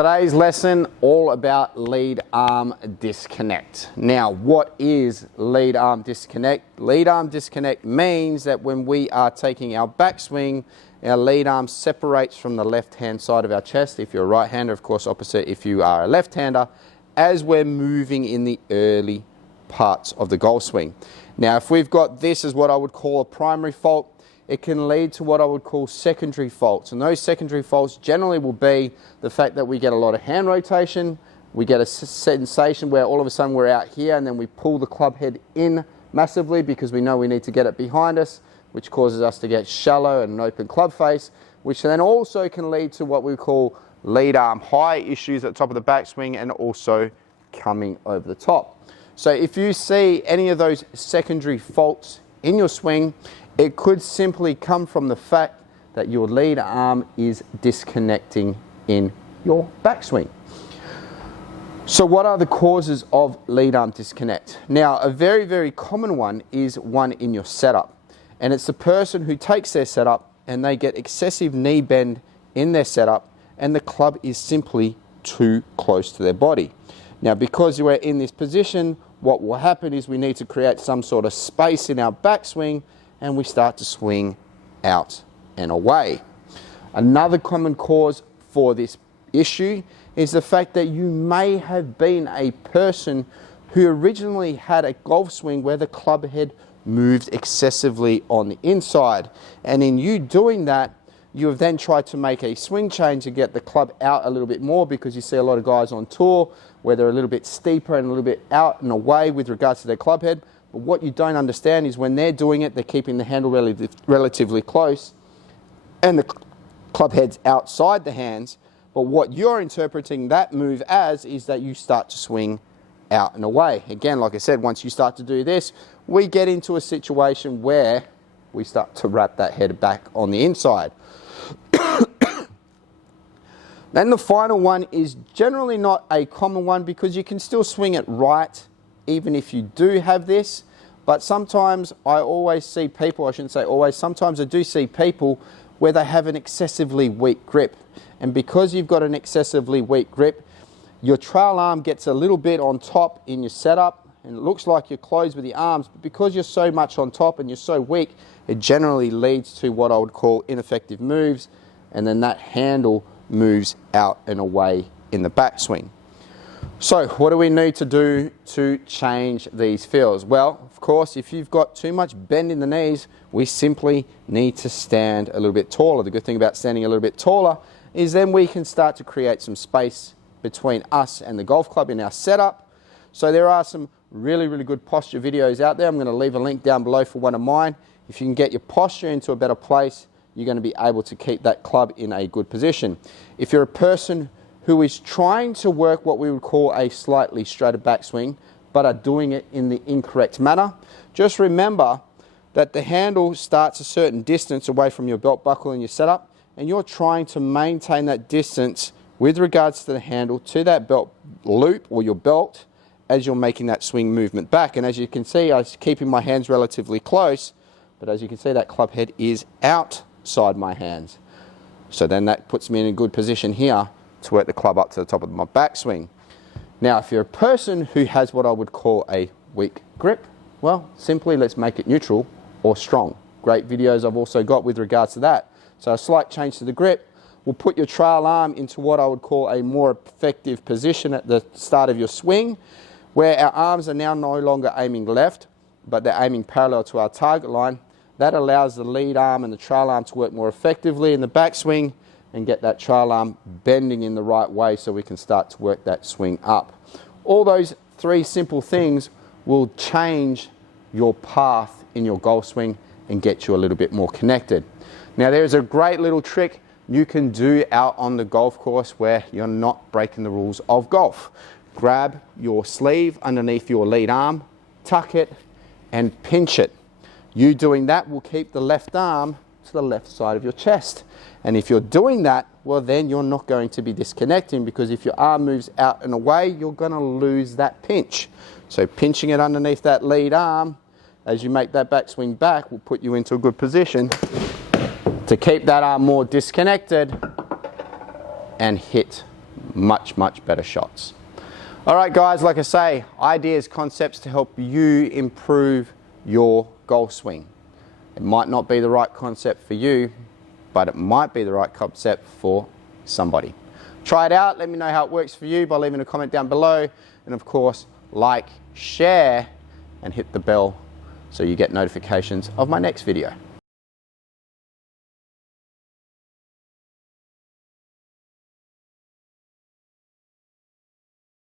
Today's lesson all about lead arm disconnect. Now, what is lead arm disconnect? Lead arm disconnect means that when we are taking our backswing, our lead arm separates from the left-hand side of our chest. If you're a right-hander, of course, opposite if you are a left-hander, as we're moving in the early parts of the golf swing. Now, if we've got this as what I would call a primary fault, it can lead to what I would call secondary faults. And those secondary faults generally will be the fact that we get a lot of hand rotation, we get a sensation where all of a sudden we're out here and then we pull the club head in massively because we know we need to get it behind us, which causes us to get shallow and an open club face, which then also can lead to what we call lead arm high issues at the top of the backswing and also coming over the top. So if you see any of those secondary faults in your swing, it could simply come from the fact that your lead arm is disconnecting in your backswing. So what are the causes of lead arm disconnect? Now, a very, very common one is one in your setup. And it's the person who takes their setup and they get excessive knee bend in their setup and the club is simply too close to their body. Now, because we're in this position, what will happen is we need to create some sort of space in our backswing and we start to swing out and away. Another common cause for this issue is the fact that you may have been a person who originally had a golf swing where the club head moved excessively on the inside. And in you doing that, you have then tried to make a swing change to get the club out a little bit more, because you see a lot of guys on tour where they're a little bit steeper and a little bit out and away with regards to their club head. But what you don't understand is when they're doing it, they're keeping the handle relatively close and the club head's outside the hands. But what you're interpreting that move as is that you start to swing out and away. Again, like I said, once you start to do this, we get into a situation where we start to wrap that head back on the inside. Then the final one is generally not a common one because you can still swing it right even if you do have this. But sometimes I always see people, I shouldn't say always, sometimes I do see people where they have an excessively weak grip. And because you've got an excessively weak grip, your trail arm gets a little bit on top in your setup and it looks like you're closed with the arms, but because you're so much on top and you're so weak, it generally leads to what I would call ineffective moves, and then that handle moves out and away in the backswing. So what do we need to do to change these feels? Well, of course, if you've got too much bend in the knees, we simply need to stand a little bit taller. The good thing about standing a little bit taller is then we can start to create some space between us and the golf club in our setup. So there are some really, really good posture videos out there. I'm going to leave a link down below for one of mine. If you can get your posture into a better place, you're going to be able to keep that club in a good position. If you're a person who is trying to work what we would call a slightly straighter backswing, but are doing it in the incorrect manner, just remember that the handle starts a certain distance away from your belt buckle in your setup, and you're trying to maintain that distance with regards to the handle to that belt loop or your belt as you're making that swing movement back. And as you can see, I'm keeping my hands relatively close, but as you can see, that club head is outside my hands. So then that puts me in a good position here to work the club up to the top of my backswing. Now, if you're a person who has what I would call a weak grip, well, simply let's make it neutral or strong. Great videos I've also got with regards to that. So a slight change to the grip will put your trail arm into what I would call a more effective position at the start of your swing, where our arms are now no longer aiming left, but they're aiming parallel to our target line. That allows the lead arm and the trail arm to work more effectively in the backswing and get that trail arm bending in the right way so we can start to work that swing up. All those three simple things will change your path in your golf swing and get you a little bit more connected. Now, there's a great little trick you can do out on the golf course where you're not breaking the rules of golf. Grab your sleeve underneath your lead arm, tuck it and pinch it. You doing that will keep the left arm to the left side of your chest. And if you're doing that, well, then you're not going to be disconnecting, because if your arm moves out and away, you're going to lose that pinch. So pinching it underneath that lead arm as you make that backswing back will put you into a good position to keep that arm more disconnected and hit much, much better shots. All right, guys, like I say, ideas, concepts to help you improve your golf swing. It might not be the right concept for you, but it might be the right concept for somebody. Try it out. Let me know how it works for you by leaving a comment down below. And of course, like, share, and hit the bell so you get notifications of my next video.